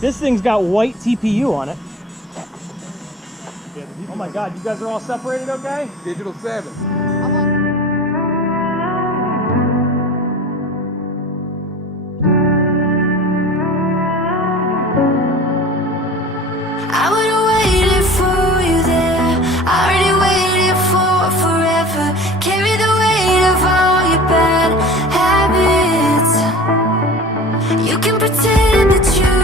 This thing's got white TPU on it. Oh my God, you guys are all separated okay? Digital 7. I would have waited for you there. I already waited for forever. Carry the weight of all your bad habits. You can pretend that you